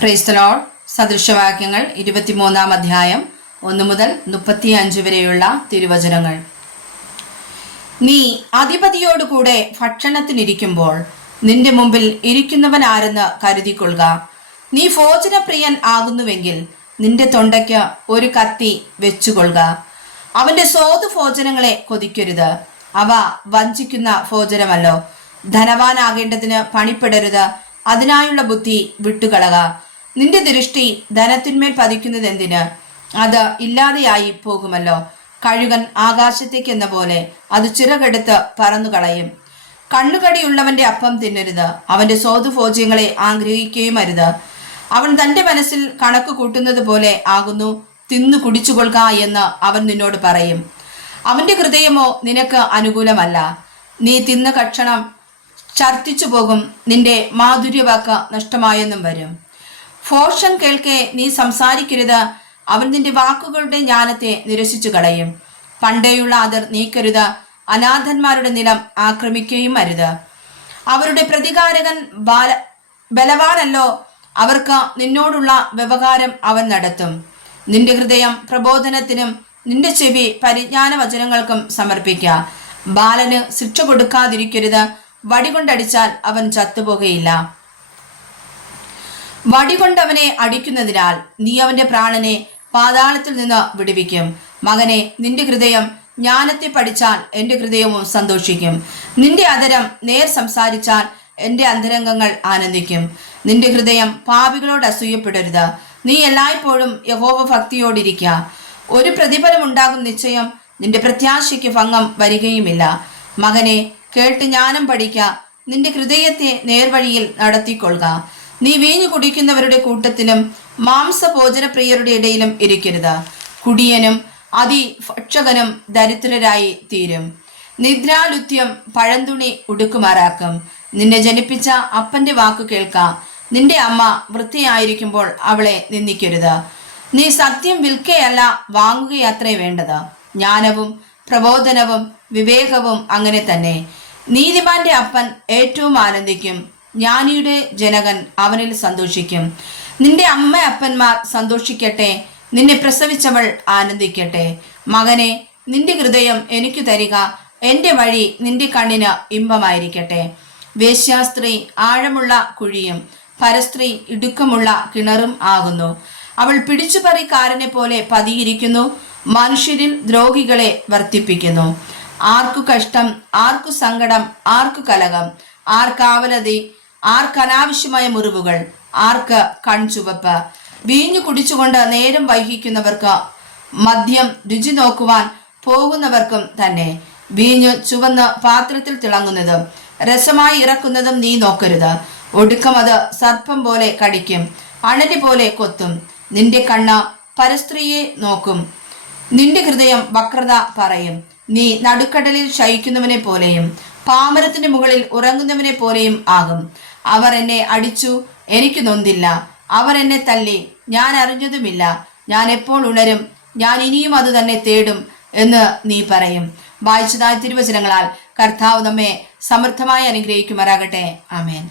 Praise the Lord. സദൃശവാക്യങ്ങൾ 23 അധ്യായം 1 മുതൽ 35 വരെയുള്ള തിരുവചനങ്ങൾ. നീ അധിപതിയോടുകൂടെ ഭക്ഷണത്തിനിരിക്കുമ്പോൾ നിന്റെ മുമ്പിൽ ഇരിക്കുന്നവൻ ആരെന്ന് കരുതിക്കൊള്ളുക. നീ ഭോജനപ്രിയൻ ആകുന്നുവെങ്കിൽ നിന്റെ തൊണ്ടയ്ക്ക് ഒരു കത്തി വെച്ചുകൊള്ളുക. അവന്റെ സ്വാദു ഭോജനങ്ങളെ കൊതിക്കരുത്, അവ വഞ്ചിക്കുന്ന ഭോജനമല്ലോ. ധനവാനാകേണ്ടതിന് പണിപ്പെടരുത്, അതിനായുള്ള ബുദ്ധി വിട്ടുകളക. നിന്റെ ദൃഷ്ടി ധനത്തിന്മേൽ പതിക്കുന്നത് എന്തിന്? അത് ഇല്ലാതെയായി പോകുമല്ലോ. കഴുകൻ ആകാശത്തേക്ക് എന്ന പോലെ അത് ചിറകെടുത്ത് പറന്നുകളയും. കണ്ണുകടിയുള്ളവന്റെ അപ്പം തിന്നരുത്, അവന്റെ സ്വാദുഭോജ്യങ്ങളെ ആഗ്രഹിക്കുകയും അരുത്. അവൻ തന്റെ മനസ്സിൽ കണക്ക് കൂട്ടുന്നത് പോലെ ആകുന്നു, തിന്നു കുടിച്ചുകൊള്ളുക എന്ന് അവൻ നിന്നോട് പറയും. അവന്റെ ഹൃദയമോ നിനക്ക് അനുകൂലമല്ല. നീ തിന്ന ഭക്ഷണം ഛർദ്ദിച്ചു പോകും, നിന്റെ മാധുര്യവാക്ക് നഷ്ടമായെന്നും വരും. ഭോഷൻ കേൾക്കെ നീ സംസാരിക്കരുത്, അവൻ നിന്റെ വാക്കുകളുടെ ജ്ഞാനത്തെ നിരസിച്ചു കളയും. പണ്ടേയുള്ള അതിർ നീക്കരുത്, അനാഥന്മാരുടെ നിലം ആക്രമിക്കുകയും അരുത്. അവരുടെ പ്രതികാരകൻ ബലവാനല്ലോ, അവർക്ക് നിന്നോടുള്ള വ്യവഹാരം അവൻ നടത്തും. നിന്റെ ഹൃദയം പ്രബോധനത്തിനും നിന്റെ ചെവി പരിജ്ഞാന വചനങ്ങൾക്കും സമർപ്പിക്കുക. ബാലന് ശിക്ഷ കൊടുക്കാതിരിക്കരുത്, വടികൊണ്ടടിച്ചാൽ അവൻ ചത്തുപോകുകയില്ല. വടികൊണ്ടവനെ അടിക്കുന്നതിനാൽ നീ അവന്റെ പ്രാണനെ പാതാളത്തിൽ നിന്ന് വിടുവിക്കും. മകനെ, നിന്റെ ഹൃദയം ജ്ഞാനത്തെ പഠിച്ചാൽ എന്റെ ഹൃദയവും സന്തോഷിക്കും. നിന്റെ അധരം നേർ സംസാരിച്ചാൽ എന്റെ അന്തരംഗങ്ങൾ ആനന്ദിക്കും. നിന്റെ ഹൃദയം പാപികളോട് അസൂയപ്പെടരുത്, നീ എല്ലായ്പ്പോഴും യഹോവ ഭക്തിയോടിരിക്കുക. ഒരു പ്രതിഫലം ഉണ്ടാകും നിശ്ചയം, നിന്റെ പ്രത്യാശയ്ക്ക് ഭംഗം വരികയുമില്ല. മകനെ, കേട്ട് ജ്ഞാനം പഠിക്ക, നിന്റെ ഹൃദയത്തെ നേർവഴിയിൽ നടത്തിക്കൊള്ളുക. നീ വീഞ്ഞു കുടിക്കുന്നവരുടെ കൂട്ടത്തിലും മാംസഭോജനപ്രിയരുടെ ഇടയിലും ഇരിക്കരുത്. കുടിയനും അതിഭക്ഷകനും ദരിദ്രരായി തീരും. നിദ്രാലുത്യം പഴന്തുണി ഉടുക്കുമാറാക്കും. നിന്നെ ജനിപ്പിച്ച അപ്പന്റെ വാക്കു കേൾക്ക. നിന്റെ അമ്മ വൃത്തിയായിരിക്കുമ്പോൾ അവളെ നിന്ദിക്കരുത്. നീ സത്യം വിൽക്കുകയല്ല വാങ്ങുകയത്രേ വേണ്ടത്. ജ്ഞാനവും പ്രബോധനവും വിവേകവും അങ്ങനെ തന്നെ. നീതിമാന്റെ അപ്പൻ ഏറ്റവും ആനന്ദിക്കും, ജ്ഞാനിയുടെ ജനകൻ അവനിൽ സന്തോഷിക്കും. നിന്റെ അമ്മ അപ്പന്മാർ സന്തോഷിക്കട്ടെ, നിന്നെ പ്രസവിച്ചവൾ ആനന്ദിക്കട്ടെ. മകനെ, നിന്റെ ഹൃദയം എനിക്ക് തരിക, എന്റെ വഴി നിന്റെ കണ്ണിന് ഇമ്പമായിരിക്കട്ടെ. വേശ്യാസ്ത്രീ ആഴമുള്ള കുഴിയും പരസ്ത്രീ ഇടുക്കമുള്ള കിണറും ആകുന്നു. അവൾ പിടിച്ചുപറിക്കാരനെ പോലെ പതിയിരിക്കുന്നു, മനുഷ്യരിൽ ദ്രോഹികളെ വർദ്ധിപ്പിക്കുന്നു. ആർക്കു കഷ്ടം, ആർക്കു സങ്കടം, ആർക്കു കലകം, ആർക്കാവലതി, ആർക്കനാവശ്യമായ മുറിവുകൾ, ആർക്ക് കൺചുവപ്പ്. വീഞ്ഞു കുടിച്ചുകൊണ്ട് നേരം വൈകിക്കുന്നവർക്ക്, മദ്യം രുചി നോക്കുവാൻ പോകുന്നവർക്കും തന്നെ. വീഞ്ഞു ചുവന്ന് പാത്രത്തിൽ തിളങ്ങുന്നതും രസമായി ഇറക്കുന്നതും നീ നോക്കരുത്. ഒടുക്കം അത് സർപ്പം പോലെ കടിക്കും, അണലി പോലെ കൊത്തും. നിന്റെ കണ്ണ് പരസ്ത്രീയെ നോക്കും, നിന്റെ ഹൃദയം വക്രത പറയും. നീ നടുക്കടലിൽ ശയിക്കുന്നവനെ പോലെയും പാമരത്തിന്റെ മുകളിൽ ഉറങ്ങുന്നവനെ പോലെയും ആകും. അവർ എന്നെ അടിച്ചു, എനിക്ക് നൊന്തില്ല. അവർ എന്നെ തല്ലി, ഞാൻ അറിഞ്ഞതുമില്ല. ഞാൻ എപ്പോൾ ഉണരും, ഞാൻ ഇനിയും അത് തന്നെ തേടും എന്ന് നീ പറയും. വായിച്ചതായ തിരുവചനങ്ങളാൽ കർത്താവ് നമ്മെ സമൃദ്ധമായി അനുഗ്രഹിക്കുമാറാകട്ടെ. ആമേൻ.